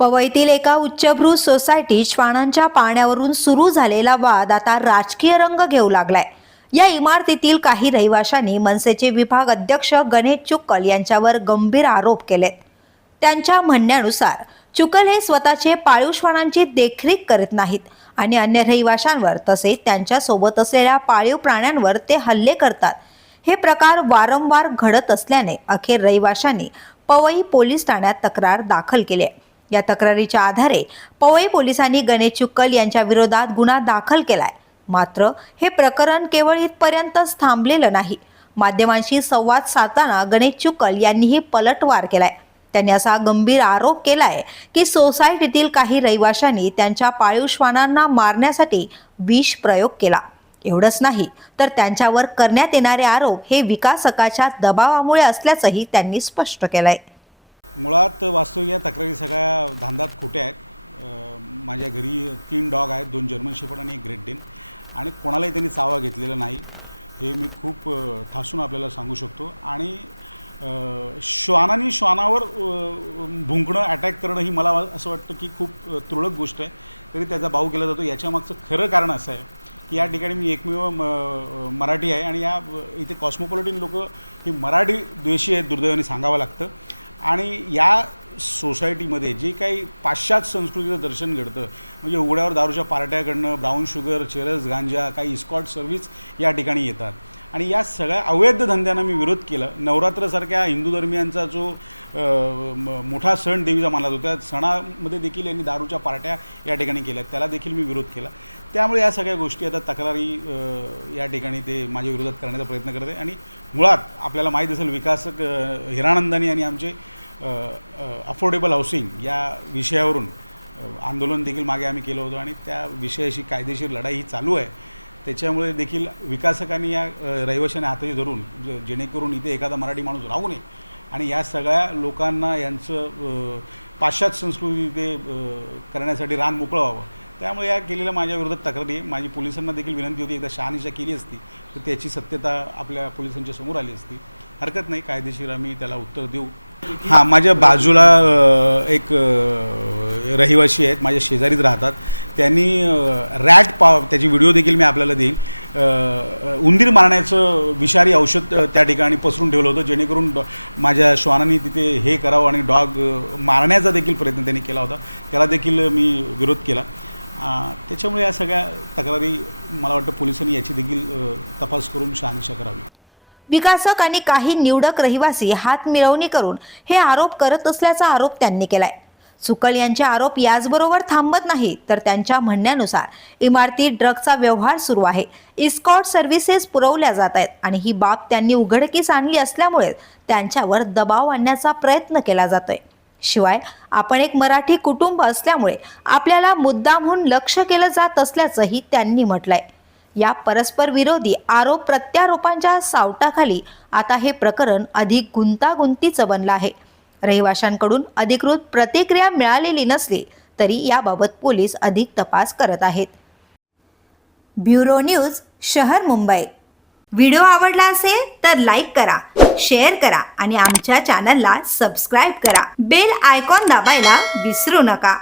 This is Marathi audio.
पवईतील एका उच्चभ्रू सोसायटीत श्वानांच्या पाण्यावरून सुरू झालेला वाद आता राजकीय रंग घेऊ लागलाय. या इमारतीतील काही रहिवाशांनी मनसेचे विभाग अध्यक्ष गणेश चुक्कल यांच्यावर गंभीर आरोप केलेत. त्यांच्या म्हणण्यानुसार चुकल हे स्वतःचे पाळीव श्वानांची देखरेख करत नाहीत आणि अन्य रहिवाशांवर तसेच त्यांच्यासोबत असलेल्या पाळीव प्राण्यांवर ते हल्ले करतात. हे प्रकार वारंवार घडत असल्याने अखेर रहिवाशांनी पवई पोलीस ठाण्यात तक्रार दाखल केली आहे. या तक्रारीच्या आधारे पवई पोलिसांनी गणेश चुक्कल यांच्या विरोधात गुन्हा दाखल केलाय. मात्र हे प्रकरण केवळ इथपर्यंतच थांबलेलं नाही. माध्यमांशी संवाद साधताना गणेश चुक्कल यांनीही पलटवार केलाय. त्यांनी असा गंभीर आरोप केलाय की सोसायटीतील काही रहिवाशांनी त्यांच्या पाळीव श्वानांना मारण्यासाठी विष प्रयोग केला. एवढंच नाही तर त्यांच्यावर करण्यात येणारे आरोप हे विकासकाच्या दबावामुळे असल्याचंही त्यांनी स्पष्ट केलंय. मुळात वास्तव या तक्रारी सगळ्या धांदात खोट्या आहेत. माझ्या घरी तीन डॉग आहेत दोन जर्मन शेपर्ड आणि एक ग्रेट डेन. आणि कोणालाही त्यांनी चावा घेतलेला नाही. हे मी खूप ठासून आपल्याला सांगू शकतो. आणि श्वानाने श्वानावर भुंकणं अटॅक करणं ही मला असं वाटतं की खूप तुरळक गोष्ट आहे. तरी त्याचा भाव केला जातो. याच्यामागचं खरं कारण असं आहे की या ठिकाणी मी एकमेव म- मराठी आहे. आणि या इथे कॉस्मोपॉलिटिन लोक हे मराठी द्वेषी आहेत दुर्दैवाने सांगावं लागतं. आणि या सोसायटीमध्ये जे काही पाश्चात्य संस्कृतीचं दर्शन घडतं म्हणजे उघड्यावर दारूच्या पार्ट्याकडनं ब्राऊन शुगर चेरस गांजा काही इस्कॉट सर्व्हिस या ठिकाणी येतात. आणि या सगळ्या अवैध धंद्यांना मी विरोध केला. नवरात्रसारख्या हिंदू धर्मियांचा जो म- मोठा सण देवीचा मानला जातो. त्या सणामध्ये देखील यांनी दारूच्या पार्ट्या या ठिकाणी केल्या. त्याला देखील मी विरोध केला. त्यामुळे या सगळ्या गोष्टी आता तक्रारी या ठिकाणी ते माझ्या विरोधात करण्याचा प्रयत्न करत आहे आणि मुळात आपल्याला माहीत असेल विकासक हिरानंदानी आणि आमचे अफोर्डेबल हाऊसिंग या विषयावरून आंदोलन देखील मागे आम्ही केलं होतं. आणि त्या विषयाशी कायदेशीर लढाई ही चालू आहे. त्याच्यामुळे देखील विकासकांनी या अ, रहिवाशांनी हाताशी धरून ज- जेणेकरून इथे एखादा मराठी माणूस राहू नये. आणि या सगळ्या लोकांना यांचं पाश्चात्य संस्कृती ते करण्यासाठी रान मोकळं व्हावं. त्यामुळे या केलेल्या माझ्या विरोधात तक्रारी. आहे माझी पोलिसांना देखील विनंती होती. एकदा शहानिशा केली असती तर त्याची सत्यता आपल्या पोलिसांच्या समोर आली असती. हरकत नाही. कायदेशीर आम्ही त्याला उत्तर देऊ. हां माझ्या बाजूला एक रहिवासी आहेत माझ्या शेजारीच राहतात. त्यांनी रॅट पा त्याची व्हिडिओ देखील मी आपल्याला देईन. उंदीर मारण्याचं विषारी औषध त्या ठिकाणी पसरून ठेवलं होतं. जेणेकरून डॉ माझ्या श्वानांनी तिथे हे करावं आणि डॉग मारण्याचा देखील प्रयत्न त्यांनी केला होता. त्याला देखील मी विरोध केला. त्याच्यामुळे या सगळ्या तक्रारी मला वाटतं पोलिसांनी याची देखील तपास करून शहानिशा करावी. विकासक आणि काही निवडक रहिवासी हात मिळवणी करून हे आरोप करत असल्याचा आरोप त्यांनी केलाय. चुकल यांचे आरोप याचबरोबर थांबत नाही तर त्यांच्या म्हणण्यानुसार इमारतीत ड्रगचा व्यवहार सुरू आहे. इस्कॉट सर्व्हिसेस पुरवल्या जात आहेत आणि ही बाब त्यांनी उघडकीस आणली असल्यामुळे त्यांच्यावर दबाव आणण्याचा प्रयत्न केला जातोय. शिवाय आपण एक मराठी कुटुंब असल्यामुळे आपल्याला मुद्दामहून लक्ष केलं जात असल्याचंही त्यांनी म्हटलंय. या परस्पर विरोधी आरोप प्रत्यारोपांच्या सावटाखाली आता हे प्रकरण अधिक गुंतागुंतीचं बनलं आहे. रहिवाशांकडून अधिकृत प्रतिक्रिया मिळालेली नसली तरी याबाबत पोलीस अधिक तपास करत आहेत. ब्युरो न्यूज शहर मुंबई. व्हिडिओ आवडला असेल तर लाईक करा शेअर करा आणि आमच्या चॅनलला सबस्क्राईब करा. बेल आयकॉन दाबायला विसरू नका.